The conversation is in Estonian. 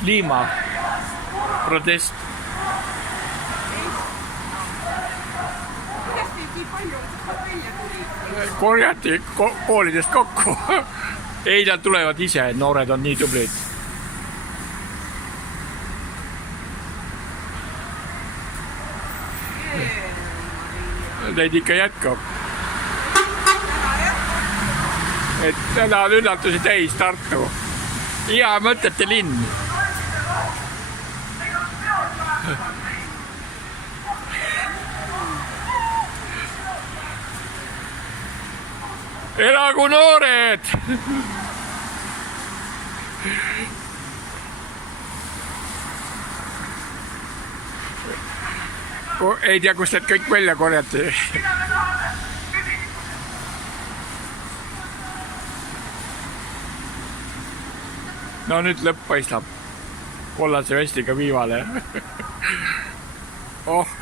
kliimaprotest. Korjati koolidest kokku. Ei, nad tulevad ise, noored on nii tublid. Neid ikka jätkab. Et täna on üllatusi täis Tartu. Hea mõtete linn. Elagu noored! Ei tea, kust need kõik välja korjati. No nüüd lõpp paistab. Kollase vestiga viivale. Oh.